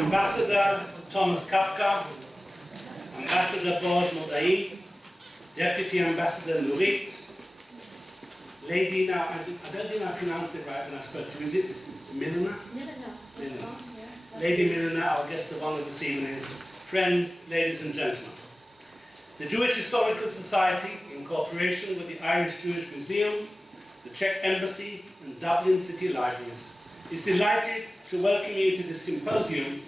Ambassador Thomas Kafka, Ambassador Boaz Modai, Deputy Ambassador Nurit, Lady, now I don't think I pronounced it right when I spoke to you, is it Milner? Milner. Lady Milner, our guest of honor this evening, friends, ladies and gentlemen. The Jewish Historical Society, in cooperation with the Irish Jewish Museum, the Czech Embassy and Dublin City Libraries, is delighted to welcome you to this symposium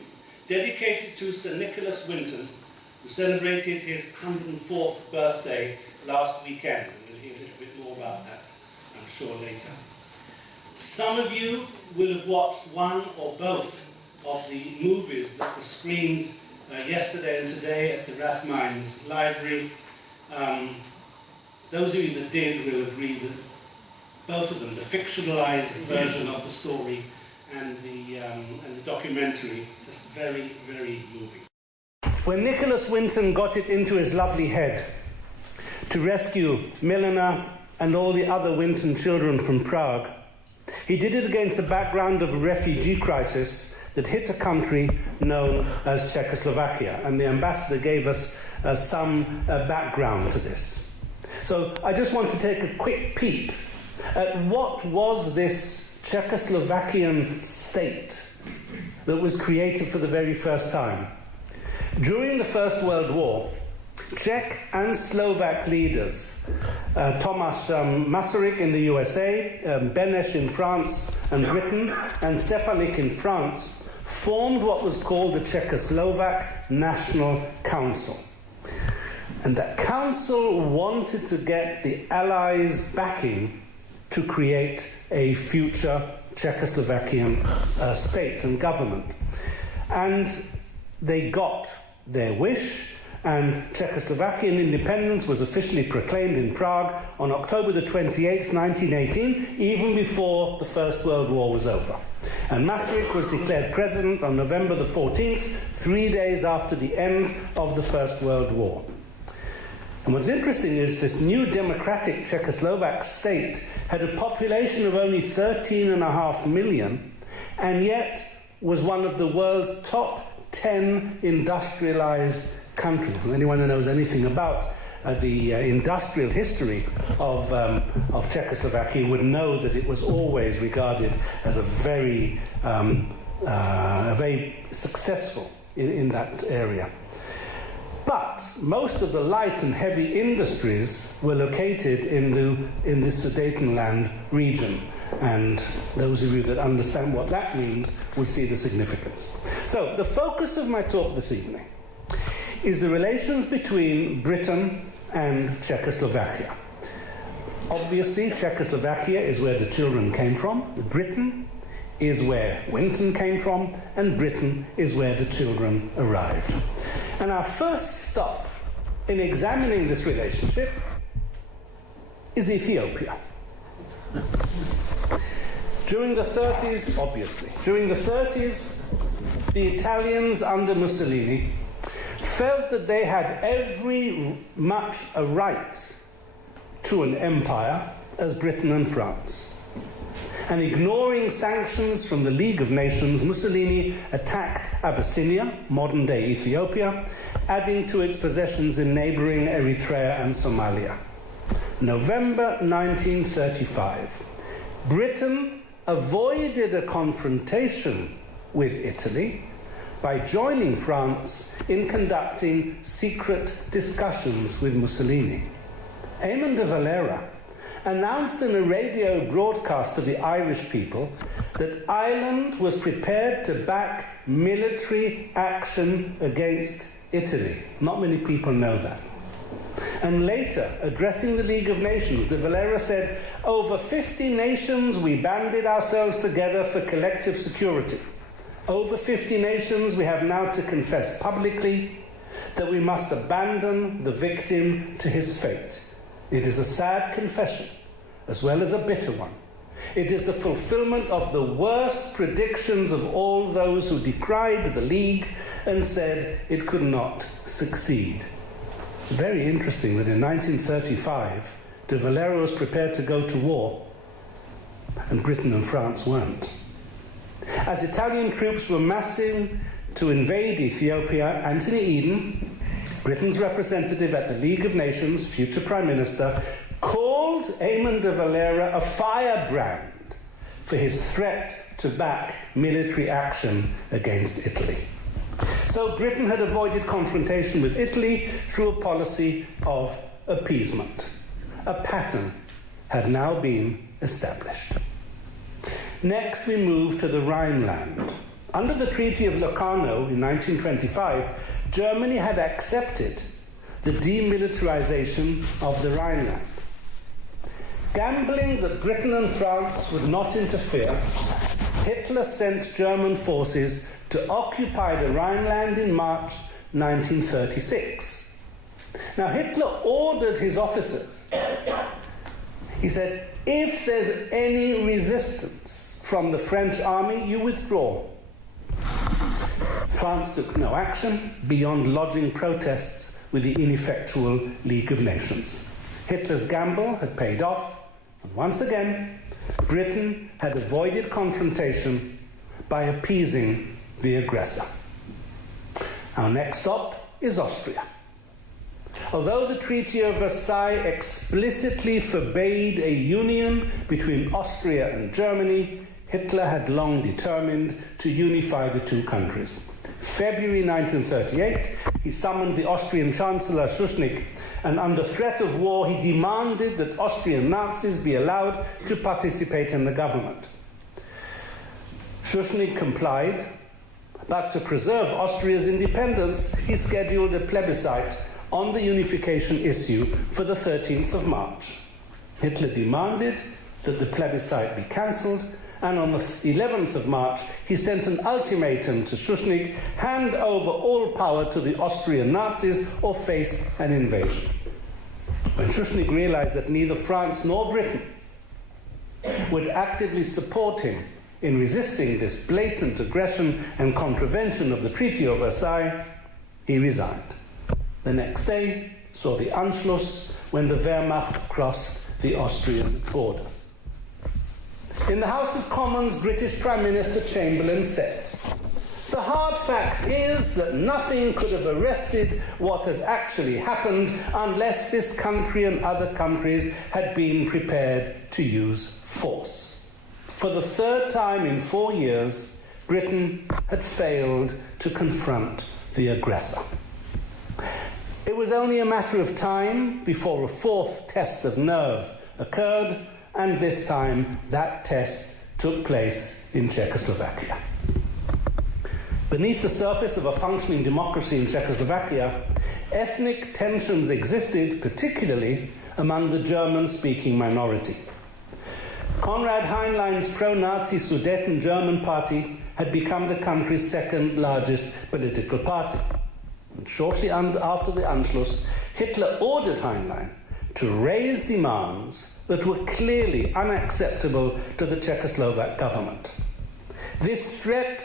dedicated to Sir Nicholas Winton, who celebrated his 104th birthday last weekend. We'll hear a little bit more about that, I'm sure, later. Some of you will have watched one or both of the movies that were screened yesterday and today at the Rathmines Library. Those of you that did will agree that both of them, the fictionalized version of the story and the documentary, just very, very moving. When Nicholas Winton got it into his lovely head to rescue Milena and all the other Winton children from Prague, he did it against the background of a refugee crisis that hit a country known as Czechoslovakia, and the ambassador gave us some background to this. So I just want to take a quick peep at what was this Czechoslovakian state that was created for the very first time. During the First World War, Czech and Slovak leaders, Thomas Masaryk in the USA, Beneš in France and Britain, and Stefanik in France, formed what was called the Czechoslovak National Council. And that council wanted to get the Allies' backing to create a future Czechoslovakian state and government. And they got their wish, and Czechoslovakian independence was officially proclaimed in Prague on October the 28th, 1918, even before the First World War was over. And Masaryk was declared president on November the 14th, 3 days after the end of the First World War. And what's interesting is this new democratic Czechoslovak state had a population of only 13.5 million, and yet was one of the world's top 10 industrialized countries. And anyone who knows anything about the industrial history of Czechoslovakia would know that it was always regarded as a very successful in that area. But most of the light and heavy industries were located in the Sudenland region, and those of you that understand what that means will see the significance. So the focus of my talk this evening is the relations between Britain and Czechoslovakia. Obviously, Czechoslovakia is where the children came from, Britain is where Winton came from, and Britain is where the children arrived. And our first stop in examining this relationship is Ethiopia. During the 30s, the Italians under Mussolini felt that they had every much a right to an empire as Britain and France. And ignoring sanctions from the League of Nations, Mussolini attacked Abyssinia, modern-day Ethiopia, adding to its possessions in neighboring Eritrea and Somalia. November 1935. Britain avoided a confrontation with Italy by joining France in conducting secret discussions with Mussolini. Eamon de Valera announced in a radio broadcast to the Irish people that Ireland was prepared to back military action against Italy. Not many people know that. And later, addressing the League of Nations, de Valera said, "Over 50 nations we banded ourselves together for collective security. Over 50 nations we have now to confess publicly that we must abandon the victim to his fate. It is a sad confession, as well as a bitter one. It is the fulfillment of the worst predictions of all those who decried the League and said it could not succeed." Very interesting that in 1935, de Valera was prepared to go to war, and Britain and France weren't. As Italian troops were massing to invade Ethiopia, Anthony Eden, Britain's representative at the League of Nations, future Prime Minister, called Eamon de Valera a firebrand for his threat to back military action against Italy. So Britain had avoided confrontation with Italy through a policy of appeasement. A pattern had now been established. Next, we move to the Rhineland. Under the Treaty of Locarno in 1925, Germany had accepted the demilitarization of the Rhineland. Gambling that Britain and France would not interfere, Hitler sent German forces to occupy the Rhineland in March 1936. Now, Hitler ordered his officers. He said, if there's any resistance from the French army, you withdraw. France took no action beyond lodging protests with the ineffectual League of Nations. Hitler's gamble had paid off, and once again, Britain had avoided confrontation by appeasing the aggressor. Our next stop is Austria. Although the Treaty of Versailles explicitly forbade a union between Austria and Germany, Hitler had long determined to unify the two countries. February 1938, he summoned the Austrian Chancellor Schuschnigg, and under threat of war, he demanded that Austrian Nazis be allowed to participate in the government. Schuschnigg complied, but to preserve Austria's independence, he scheduled a plebiscite on the unification issue for the 13th of March. Hitler demanded that the plebiscite be cancelled, and on the 11th of March, he sent an ultimatum to Schuschnigg: hand over all power to the Austrian Nazis or face an invasion. When Schuschnigg realized that neither France nor Britain would actively support him in resisting this blatant aggression and contravention of the Treaty of Versailles, he resigned. The next day saw the Anschluss, when the Wehrmacht crossed the Austrian border. In the House of Commons, British Prime Minister Chamberlain said, "The hard fact is that nothing could have arrested what has actually happened unless this country and other countries had been prepared to use force." For the third time in 4 years, Britain had failed to confront the aggressor. It was only a matter of time before a fourth test of nerve occurred, and this time that test took place in Czechoslovakia. Beneath the surface of a functioning democracy in Czechoslovakia, ethnic tensions existed, particularly among the German-speaking minority. Konrad Heinlein's pro-Nazi Sudeten German party had become the country's second largest political party. And shortly after the Anschluss, Hitler ordered Heinlein to raise demands that were clearly unacceptable to the Czechoslovak government. This threat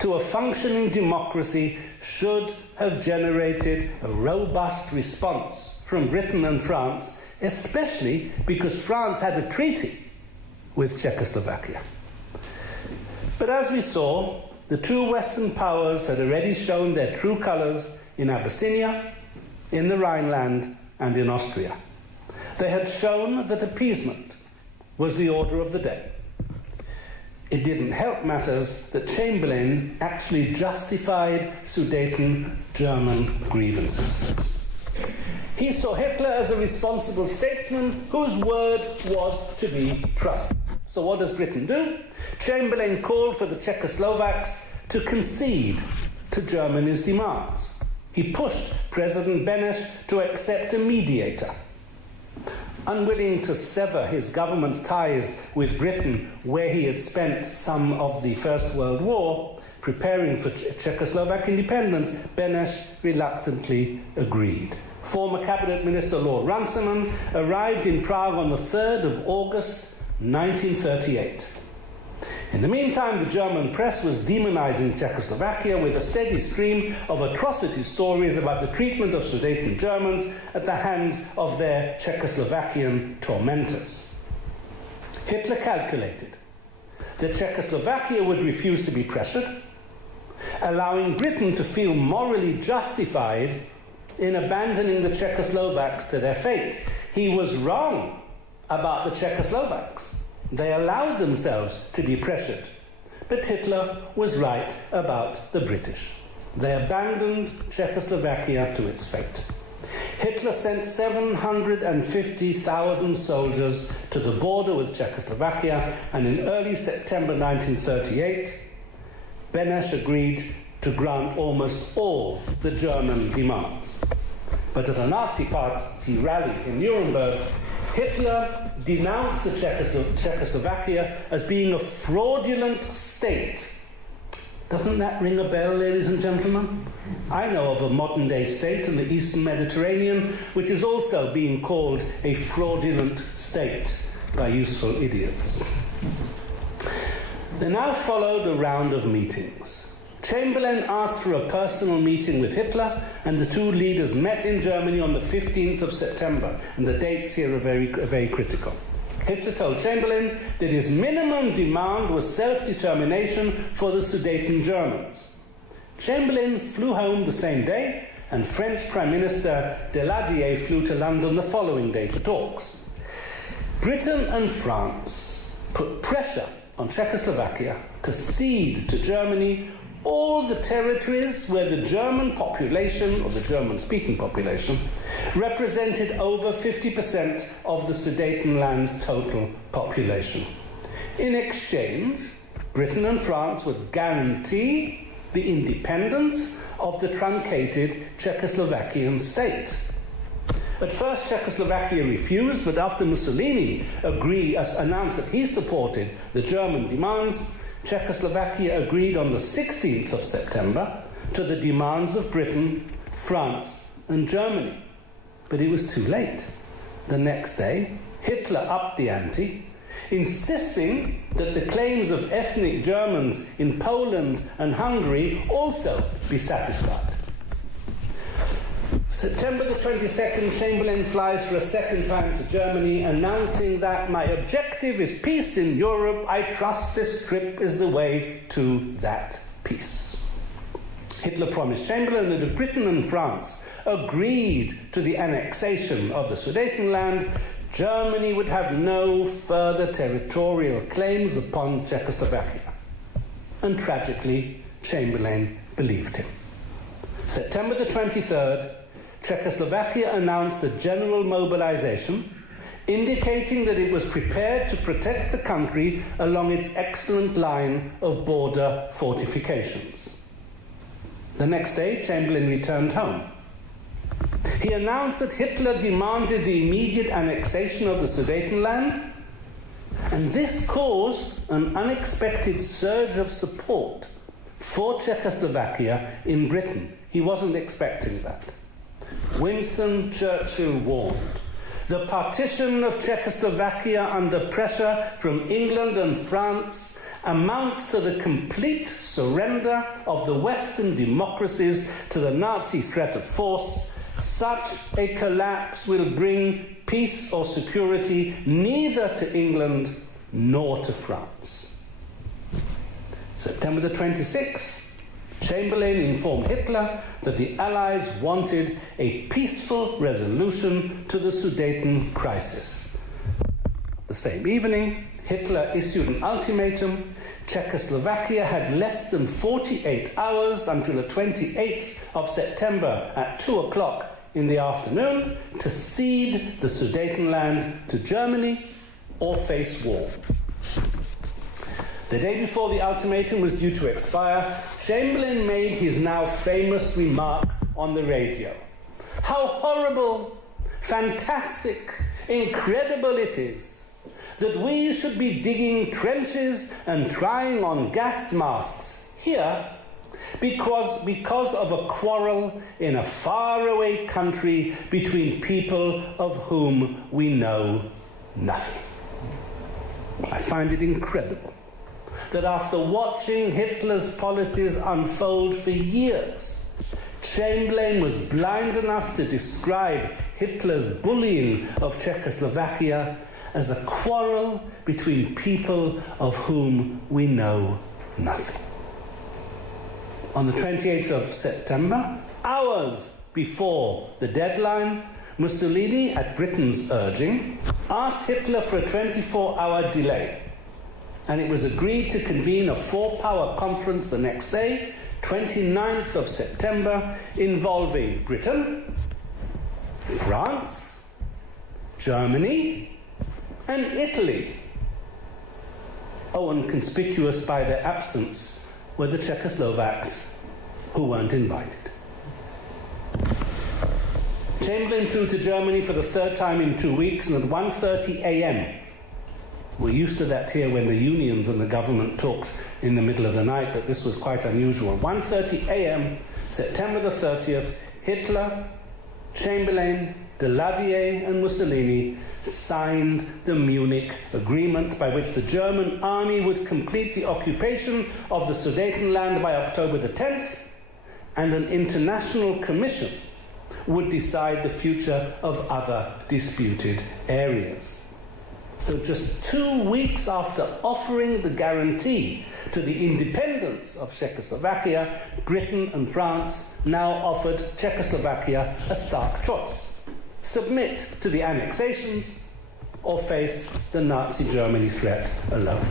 to a functioning democracy should have generated a robust response from Britain and France, especially because France had a treaty with Czechoslovakia. But as we saw, the two Western powers had already shown their true colors in Abyssinia, in the Rhineland, and in Austria. They had shown that appeasement was the order of the day. It didn't help matters that Chamberlain actually justified Sudeten German grievances. He saw Hitler as a responsible statesman whose word was to be trusted. So what does Britain do? Chamberlain called for the Czechoslovaks to concede to Germany's demands. He pushed President Beneš to accept a mediator. Unwilling to sever his government's ties with Britain, where he had spent some of the First World War, preparing for Czechoslovak independence, Beneš reluctantly agreed. Former Cabinet Minister Lord Runciman arrived in Prague on the 3rd of August 1938. In the meantime, the German press was demonizing Czechoslovakia with a steady stream of atrocity stories about the treatment of Sudeten Germans at the hands of their Czechoslovakian tormentors. Hitler calculated that Czechoslovakia would refuse to be pressured, allowing Britain to feel morally justified in abandoning the Czechoslovaks to their fate. He was wrong about the Czechoslovaks. They allowed themselves to be pressured. But Hitler was right about the British. They abandoned Czechoslovakia to its fate. Hitler sent 750,000 soldiers to the border with Czechoslovakia, and in early September 1938, Beneš agreed to grant almost all the German demands. But at a Nazi party rally in Nuremberg, Hitler denounced the Czechoslovakia as being a fraudulent state. Doesn't that ring a bell, ladies and gentlemen? I know of a modern-day state in the Eastern Mediterranean which is also being called a fraudulent state by useful idiots. There now followed a round of meetings. Chamberlain asked for a personal meeting with Hitler, and the two leaders met in Germany on the 15th of September, and the dates here are very critical. Hitler told Chamberlain that his minimum demand was self-determination for the Sudeten Germans. Chamberlain flew home the same day, and French Prime Minister Daladier flew to London the following day for talks. Britain and France put pressure on Czechoslovakia to cede to Germany all the territories where the German population, or the German-speaking population, represented over 50% of the Sudetenland's total population. In exchange, Britain and France would guarantee the independence of the truncated Czechoslovakian state. At first, Czechoslovakia refused, but after Mussolini announced that he supported the German demands, Czechoslovakia agreed on the 16th of September to the demands of Britain, France, and Germany. But it was too late. The next day, Hitler upped the ante, insisting that the claims of ethnic Germans in Poland and Hungary also be satisfied. September the 22nd, Chamberlain flies for a second time to Germany, announcing that my objective is peace in Europe. I trust this trip is the way to that peace. Hitler promised Chamberlain that if Britain and France agreed to the annexation of the Sudetenland, Germany would have no further territorial claims upon Czechoslovakia. And tragically, Chamberlain believed him. September the 23rd, Czechoslovakia announced a general mobilization, indicating that it was prepared to protect the country along its excellent line of border fortifications. The next day, Chamberlain returned home. He announced that Hitler demanded the immediate annexation of the Sudetenland, and this caused an unexpected surge of support for Czechoslovakia in Britain. He wasn't expecting that. Winston Churchill warned, the partition of Czechoslovakia under pressure from England and France amounts to the complete surrender of the Western democracies to the Nazi threat of force. Such a collapse will bring peace or security neither to England nor to France. September the 26th, Chamberlain informed Hitler that the Allies wanted a peaceful resolution to the Sudeten crisis. The same evening, Hitler issued an ultimatum. Czechoslovakia had less than 48 hours until the 28th of September at 2 o'clock in the afternoon to cede the Sudetenland to Germany or face war. The day before the ultimatum was due to expire, Chamberlain made his now famous remark on the radio. How horrible, fantastic, incredible it is that we should be digging trenches and trying on gas masks here because of a quarrel in a faraway country between people of whom we know nothing. I find it incredible that after watching Hitler's policies unfold for years, Chamberlain was blind enough to describe Hitler's bullying of Czechoslovakia as a quarrel between people of whom we know nothing. On the 28th of September, hours before the deadline, Mussolini, at Britain's urging, asked Hitler for a 24-hour delay, and it was agreed to convene a four-power conference the next day, 29th of September, involving Britain, France, Germany, and Italy. Oh, and conspicuous by their absence were the Czechoslovaks, who weren't invited. Chamberlain flew to Germany for the third time in 2 weeks, and at 1:30 a.m., we're used to that here when the unions and the government talked in the middle of the night, but this was quite unusual. 1:30 a.m., September the 30th, Hitler, Chamberlain, Daladier and Mussolini signed the Munich Agreement, by which the German army would complete the occupation of the Sudetenland by October the 10th, and an international commission would decide the future of other disputed areas. So just 2 weeks after offering the guarantee to the independence of Czechoslovakia, Britain and France now offered Czechoslovakia a stark choice: submit to the annexations or face the Nazi Germany threat alone.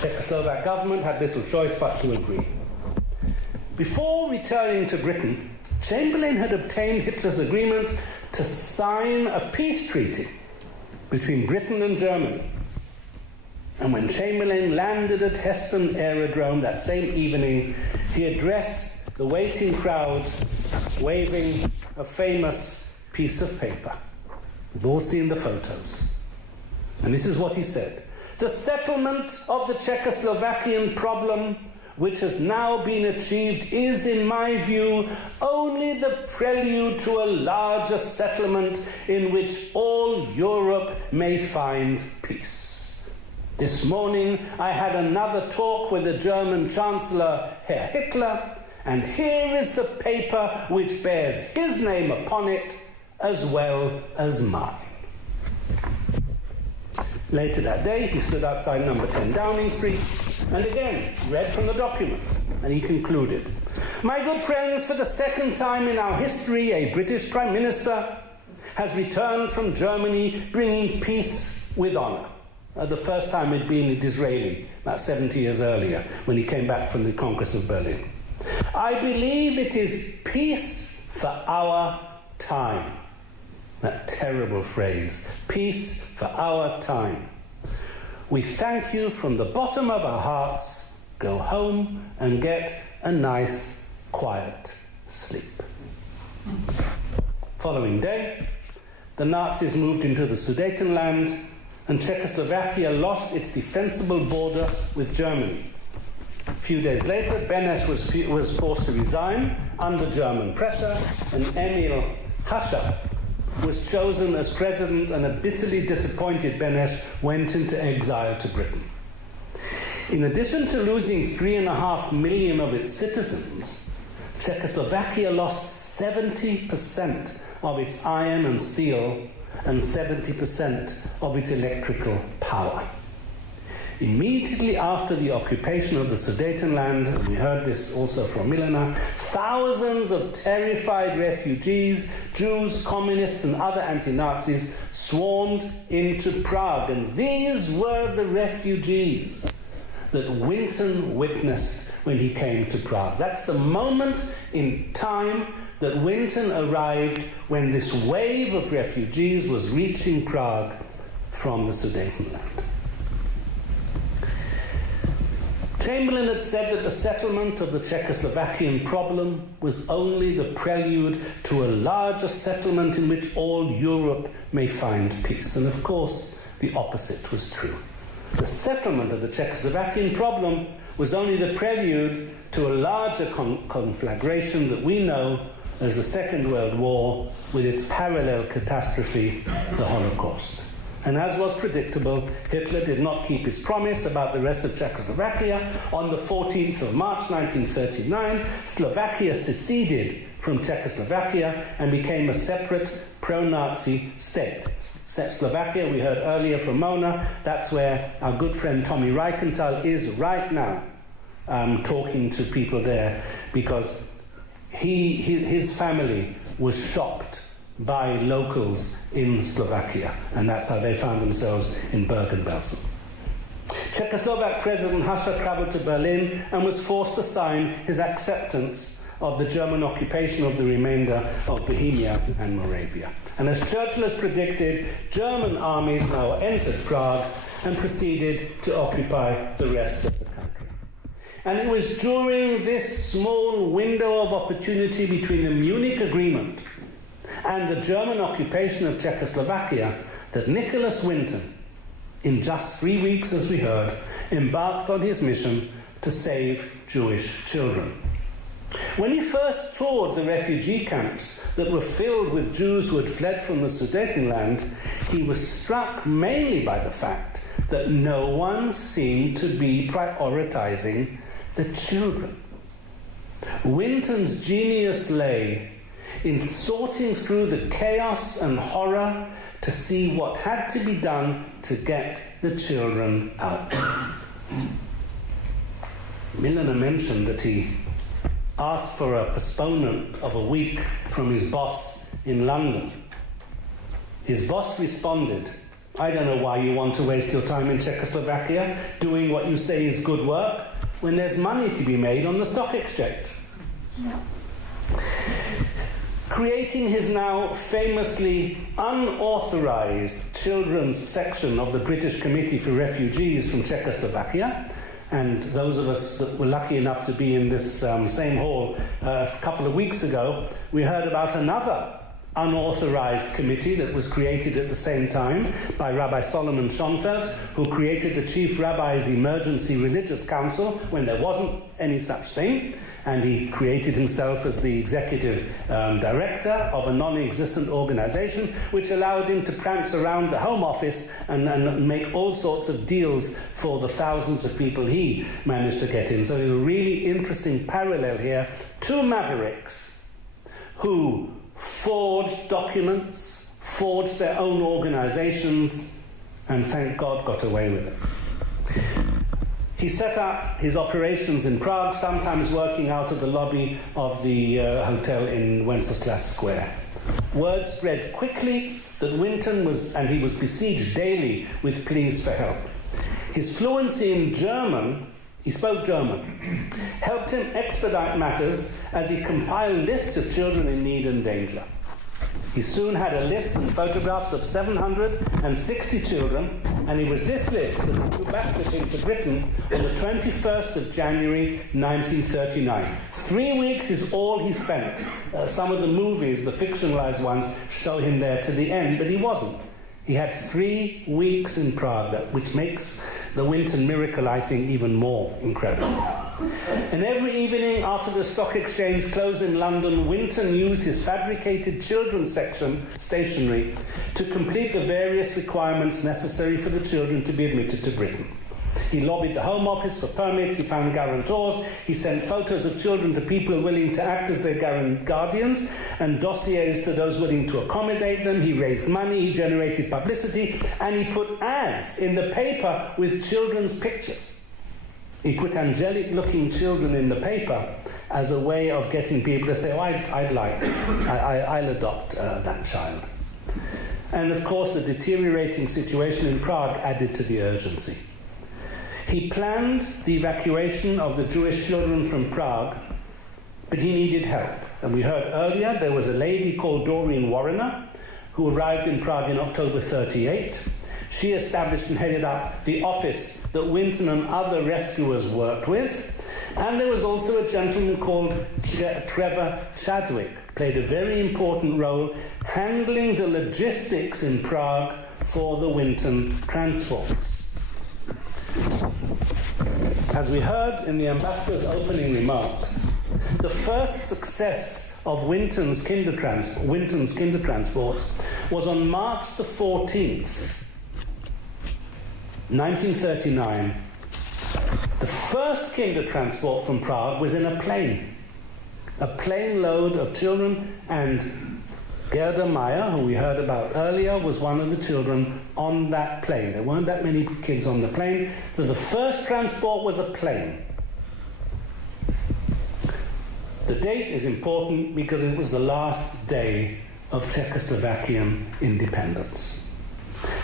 The Czechoslovak government had little choice but to agree. Before returning to Britain, Chamberlain had obtained Hitler's agreement to sign a peace treaty between Britain and Germany. And when Chamberlain landed at Heston Aerodrome that same evening, he addressed the waiting crowd waving a famous piece of paper. We've all seen the photos. And this is what he said: "The settlement of the Czechoslovakian problem, which has now been achieved, is, in my view, only the prelude to a larger settlement in which all Europe may find peace. This morning I had another talk with the German Chancellor, Herr Hitler, and here is the paper which bears his name upon it as well as mine." Later that day, he stood outside number 10 Downing Street and again read from the document, and he concluded, "My good friends, for the second time in our history, a British Prime Minister has returned from Germany bringing peace with honour." The first time had been a Disraeli, about 70 years earlier, when he came back from the Congress of Berlin. "I believe it is peace for our time." That terrible phrase, peace for our time. "We thank you from the bottom of our hearts. Go home and get a nice, quiet sleep." Following day, the Nazis moved into the Sudetenland, and Czechoslovakia lost its defensible border with Germany. A few days later, Beneš was forced to resign under German pressure, and Emil Hácha was chosen as president, and a bitterly disappointed Beneš went into exile to Britain. In addition to losing 3.5 million of its citizens, Czechoslovakia lost 70% of its iron and steel and 70% of its electrical power. Immediately after the occupation of the Sudetenland, and we heard this also from Milena, thousands of terrified refugees, Jews, communists and other anti-Nazis swarmed into Prague, and these were the refugees that Winton witnessed when he came to Prague. That's the moment in time that Winton arrived, when this wave of refugees was reaching Prague from the Sudetenland. Chamberlain had said that the settlement of the Czechoslovakian problem was only the prelude to a larger settlement in which all Europe may find peace. And of course, the opposite was true. The settlement of the Czechoslovakian problem was only the prelude to a larger conflagration that we know as the Second World War, with its parallel catastrophe, the Holocaust. And as was predictable, Hitler did not keep his promise about the rest of Czechoslovakia. On the 14th of March 1939, Slovakia seceded from Czechoslovakia and became a separate pro-Nazi state. Slovakia, we heard earlier from Mona, that's where our good friend Tommy Reichenthal is right now, talking to people there because his family was shopped by locals in Slovakia, and that's how they found themselves in Bergen-Belsen. Czechoslovak President Hacha traveled to Berlin and was forced to sign his acceptance of the German occupation of the remainder of Bohemia and Moravia. And as Churchill has predicted, German armies now entered Prague and proceeded to occupy the rest of the country. And it was during this small window of opportunity between the Munich Agreement and the German occupation of Czechoslovakia that Nicholas Winton, in just 3 weeks, as we heard, embarked on his mission to save Jewish children. When he first toured the refugee camps that were filled with Jews who had fled from the Sudenland, he was struck mainly by the fact that no one seemed to be prioritizing the children. Winton's genius lay in sorting through the chaos and horror to see what had to be done to get the children out. Milner mentioned that he asked for a postponement of a week from his boss in London. His boss responded, "I don't know why you want to waste your time in Czechoslovakia doing what you say is good work when there's money to be made on the stock exchange." Creating his now famously unauthorized children's section of the British Committee for Refugees from Czechoslovakia, and those of us that were lucky enough to be in this same hall a couple of weeks ago, we heard about another unauthorized committee that was created at the same time by Rabbi Solomon Schonfeld, who created the Chief Rabbi's Emergency Religious Council when there wasn't any such thing. And he created himself as the executive director of a non-existent organization, which allowed him to prance around the Home Office and make all sorts of deals for the thousands of people he managed to get in. So there's a really interesting parallel here. Two mavericks who forged documents, forged their own organizations, and thank God got away with it. He set up his operations in Prague, sometimes working out of the lobby of the hotel in Wenceslas Square. Word spread quickly that Winton was besieged daily with pleas for help. His fluency in German, he spoke German, helped him expedite matters as he compiled lists of children in need and danger. He soon had a list and photographs of 760 children, and it was this list that he took back with him to Britain on the 21st of January 1939. 3 weeks is all he spent. Some of the movies, the fictionalized ones, show him there to the end, but he wasn't. He had 3 weeks in Prague, which makes the Winton miracle, I think, even more incredible. And every evening after the stock exchange closed in London, Winton used his fabricated children's section stationery to complete the various requirements necessary for the children to be admitted to Britain. He lobbied the Home Office for permits, he found guarantors, he sent photos of children to people willing to act as their guardians, and dossiers to those willing to accommodate them. He raised money, he generated publicity, and he put ads in the paper with children's pictures. He put angelic-looking children in the paper as a way of getting people to say, "Oh, I'll adopt that child." And of course, the deteriorating situation in Prague added to the urgency. He planned the evacuation of the Jewish children from Prague, but he needed help. And we heard earlier there was a lady called Doreen Warrener who arrived in Prague in October 1938. She established and headed up the office that Winton and other rescuers worked with. And there was also a gentleman called Trevor Chadwick, played a very important role handling the logistics in Prague for the Winton transports. As we heard in the ambassador's opening remarks, the first success of Winton's Kindertransport was on March the 14th, 1939. The first Kindertransport from Prague was in a plane load of children, and Gerda Meyer, who we heard about earlier, was one of the children on that plane. There weren't that many kids on the plane, so the first transport was a plane. The date is important because it was the last day of Czechoslovakian independence.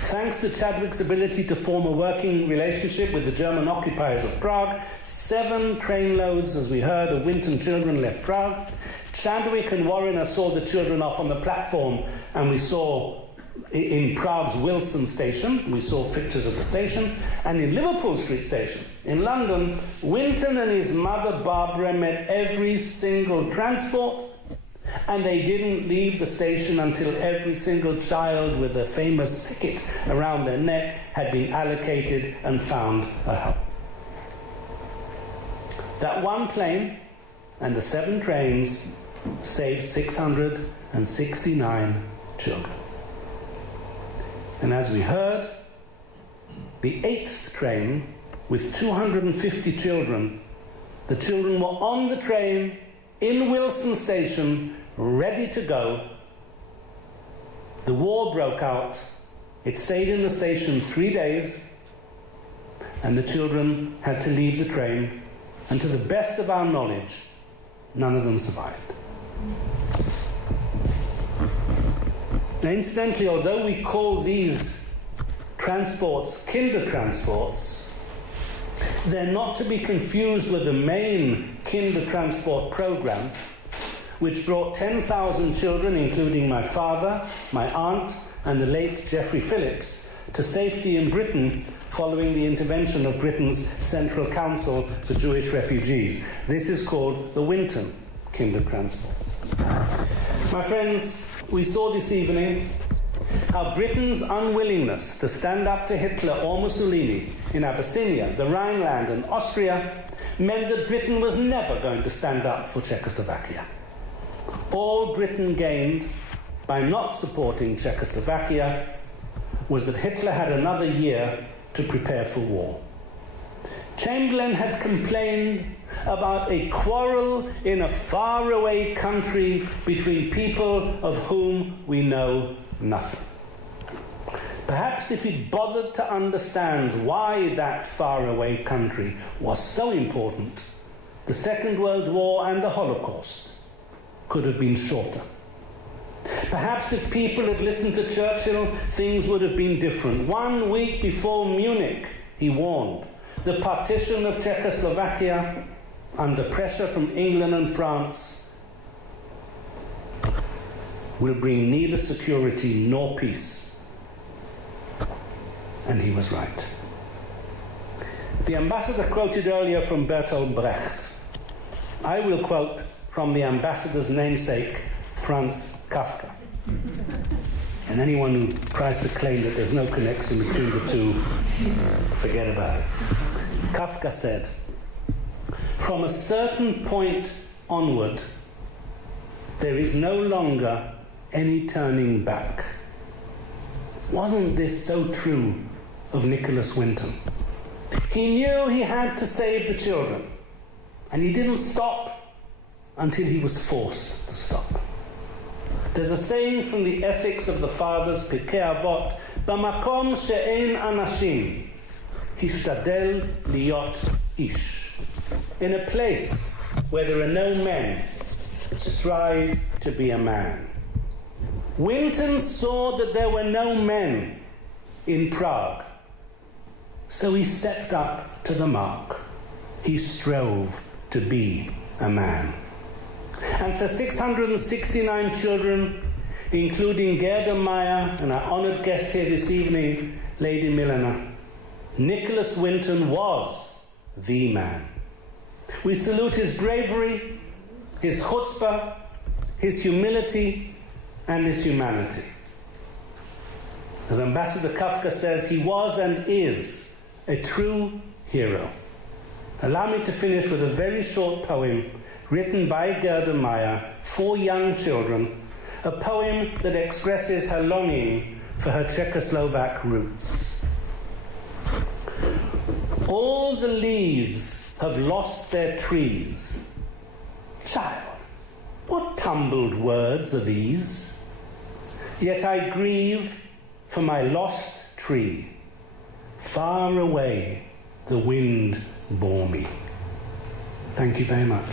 Thanks to Chadwick's ability to form a working relationship with the German occupiers of Prague, 7 trainloads, as we heard, of Winton children left Prague. Chadwick and Warriner saw the children off on the platform, and we saw in Prague's Wilson station, we saw pictures of the station, and in Liverpool Street Station in London, Winton and his mother Barbara met every single transport, and they didn't leave the station until every single child with a famous ticket around their neck had been allocated and found a home. That one plane and the 7 trains saved 669 children. And as we heard, the 8th train with 250 children, the children were on the train in Wilson Station, ready to go. The war broke out. It stayed in the station 3 days, and the children had to leave the train, and to the best of our knowledge, none of them survived. Now, incidentally, although we call these transports Kindertransports, they're not to be confused with the main Kindertransport program, which brought 10,000 children, including my father, my aunt, and the late Geoffrey Phillips, to safety in Britain following the intervention of Britain's Central Council for Jewish Refugees. This is called the Winton Kindertransport. My friends, we saw this evening how Britain's unwillingness to stand up to Hitler or Mussolini in Abyssinia, the Rhineland, and Austria meant that Britain was never going to stand up for Czechoslovakia. All Britain gained by not supporting Czechoslovakia was that Hitler had another year to prepare for war. Chamberlain had complained about a quarrel in a faraway country between people of whom we know nothing. Perhaps if he'd bothered to understand why that faraway country was so important, the Second World War and the Holocaust could have been shorter. Perhaps if people had listened to Churchill, things would have been different. 1 week before Munich, he warned, the partition of Czechoslovakia, under pressure from England and France, will bring neither security nor peace. And he was right. The ambassador quoted earlier from Bertolt Brecht. I will quote from the ambassador's namesake, Franz Kafka. And anyone who tries to claim that there's no connection between the two, forget about it. Kafka said, "From a certain point onward, there is no longer any turning back." Wasn't this so true of Nicholas Winton? He knew he had to save the children, and he didn't stop until he was forced to stop. There's a saying from the Ethics of the Fathers, Pirkei Avot, "Bamakom she'en anashim, hishtadel liot ish." In a place where there are no men, strive to be a man. Winton saw that there were no men in Prague, so he stepped up to the mark. He strove to be a man. And for 669 children, including Gerda Meyer and our honoured guest here this evening, Lady Milena, Nicholas Winton was the man. We salute his bravery, his chutzpah, his humility, and his humanity. As Ambassador Kafka says, he was and is a true hero. Allow me to finish with a very short poem written by Gerda Meyer for young children, a poem that expresses her longing for her Czechoslovak roots. All the leaves have lost their trees. Child, what tumbled words are these? Yet I grieve for my lost tree. Far away the wind bore me. Thank you very much.